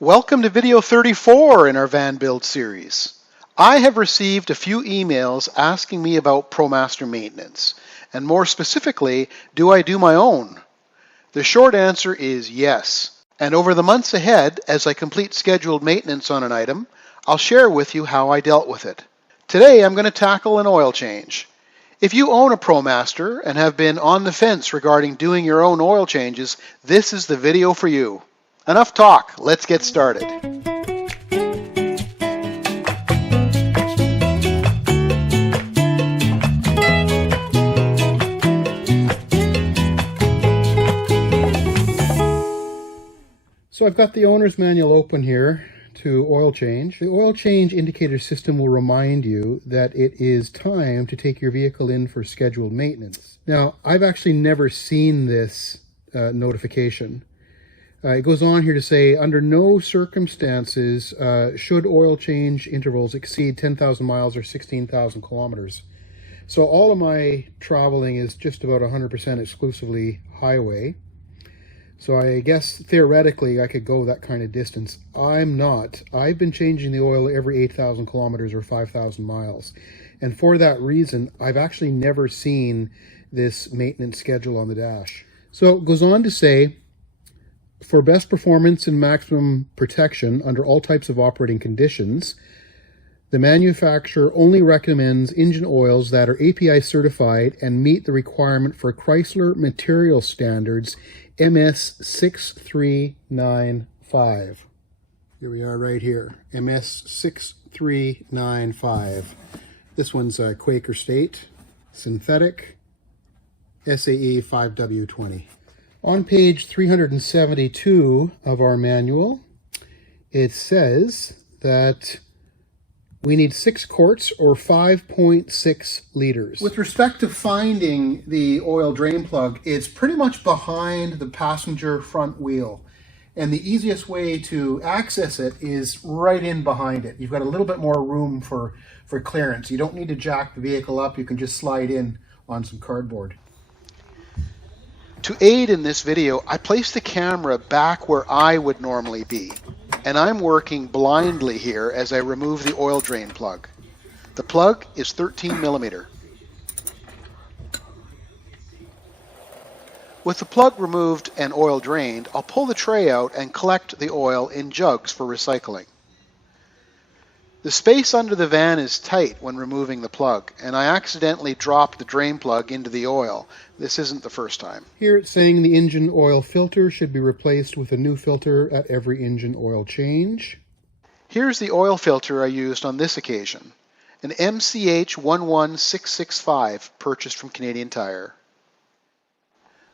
Welcome to video 34 in our van build series. I have received a few emails asking me about Promaster maintenance, and more specifically, do I do my own? The short answer is yes. And over the months ahead, as I complete scheduled maintenance on an item, I'll share with you how I dealt with it. Today I'm going to tackle an oil change. If you own a Promaster and have been on the fence regarding doing your own oil changes, this is the video for you. Enough talk, let's get started. So I've got the owner's manual open here to oil change. The oil change indicator system will remind you that it is time to take your vehicle in for scheduled maintenance. Now, I've actually never seen this notification. It goes on here to say, under no circumstances should oil change intervals exceed 10,000 miles or 16,000 kilometers. So all of my traveling is just about 100% exclusively highway. So I guess theoretically I could go that kind of distance. I'm not. I've been changing the oil every 8,000 kilometers or 5,000 miles. And for that reason, I've actually never seen this maintenance schedule on the dash. So it goes on to say, for best performance and maximum protection under all types of operating conditions, the manufacturer only recommends engine oils that are API certified and meet the requirement for Chrysler Material Standards MS6395. Here we are right here, MS6395. This one's Quaker State, synthetic, SAE 5W20. On page 372 of our manual, it says that we need 6 quarts or 5.6 liters. With respect to finding the oil drain plug, it's pretty much behind the passenger front wheel. And the easiest way to access it is right in behind it. You've got a little bit more room for clearance. You don't need to jack the vehicle up. You can just slide in on some cardboard. To aid in this video, I placed the camera back where I would normally be, and I'm working blindly here as I remove the oil drain plug. The plug is 13 millimeter. With the plug removed and oil drained, I'll pull the tray out and collect the oil in jugs for recycling. The space under the van is tight when removing the plug, and I accidentally dropped the drain plug into the oil. This isn't the first time. Here it's saying the engine oil filter should be replaced with a new filter at every engine oil change. Here's the oil filter I used on this occasion, an MCH 11665 purchased from Canadian Tire.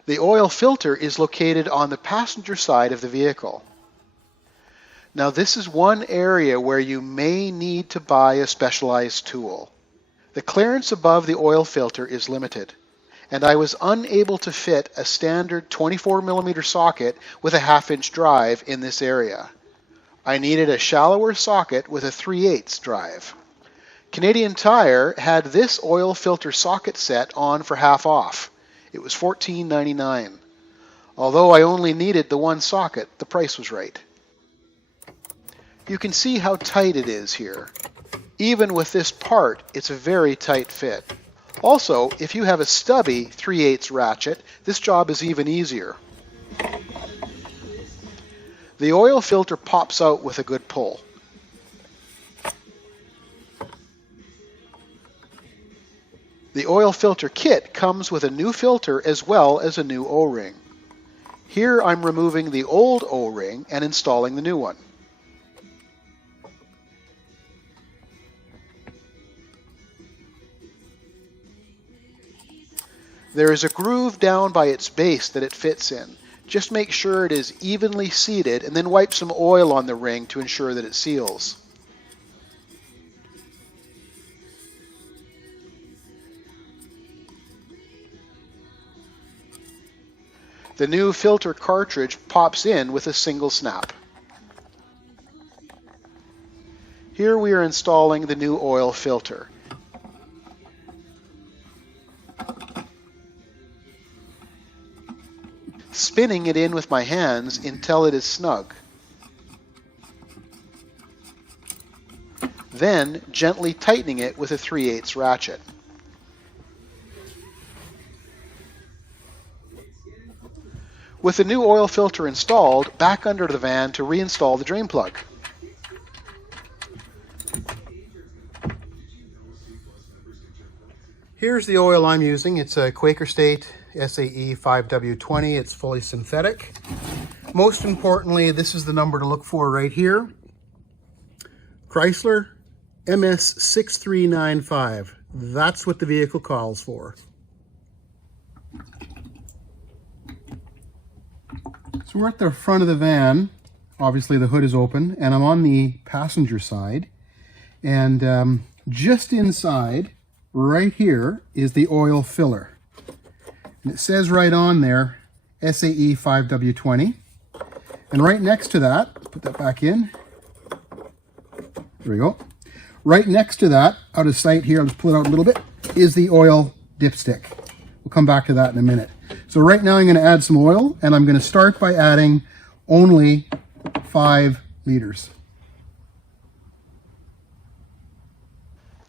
The oil filter is located on the passenger side of the vehicle. Now this is one area where you may need to buy a specialized tool. The clearance above the oil filter is limited, and I was unable to fit a standard 24 millimeter socket with a 1/2 inch drive in this area. I needed a shallower socket with a 3/8 drive. Canadian Tire had this oil filter socket set on for half off. It was $14.99. Although I only needed the one socket, the price was right. You can see how tight it is here. Even with this part, it's a very tight fit. Also, if you have a stubby 3/8 ratchet, this job is even easier. The oil filter pops out with a good pull. The oil filter kit comes with a new filter as well as a new O-ring. Here I'm removing the old O-ring and installing the new one. There is a groove down by its base that it fits in. Just make sure it is evenly seated and then wipe some oil on the ring to ensure that it seals. The new filter cartridge pops in with a single snap. Here we are installing the new oil filter. spinning it in with my hands until it is snug. then gently tightening it with a 3/8 ratchet. With the new oil filter installed, back under the van to reinstall the drain plug. Here's the oil I'm using. It's a Quaker State SAE 5W20. It's fully synthetic. Most importantly, this is the number to look for right here. Chrysler MS6395. That's what the vehicle calls for. So we're at the front of the van. Obviously the hood is open and I'm on the passenger side. And just inside, right here, is the oil filler. And it says right on there, SAE 5W20. And right next to that, put that back in. There we go. Right next to that, out of sight here, I'll just pull it out a little bit, is the oil dipstick. We'll come back to that in a minute. So right now I'm going to add some oil, and I'm going to start by adding only 5 liters.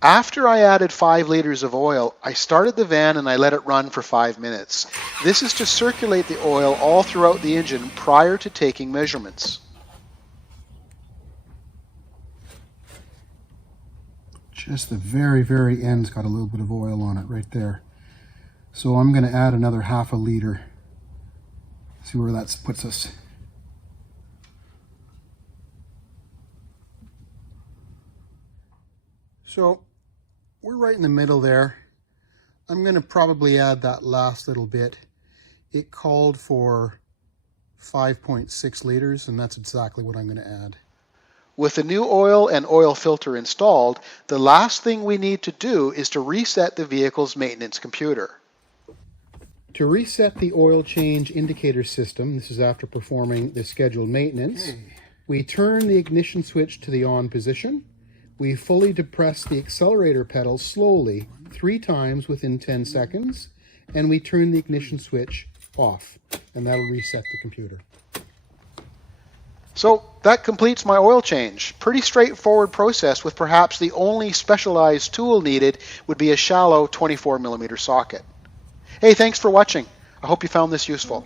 After I added 5 liters of oil, I started the van and I let it run for 5 minutes. This is to circulate the oil all throughout the engine prior to taking measurements. Just the very, very end's got a little bit of oil on it right there. So I'm going to add another half a liter. See where that puts us. So we're right in the middle there. I'm going to probably add that last little bit. It called for 5.6 liters, and that's exactly what I'm going to add. With the new oil and oil filter installed, the last thing we need to do is to reset the vehicle's maintenance computer. To reset the oil change indicator system, this is after performing the scheduled maintenance, we turn the ignition switch to the on position. We fully depress the accelerator pedal slowly 3 times within 10 seconds, and we turn the ignition switch off, and that will reset the computer. So that completes my oil change. Pretty straightforward process, with perhaps the only specialized tool needed would be a shallow 24mm socket. Hey, thanks for watching. I hope you found this useful.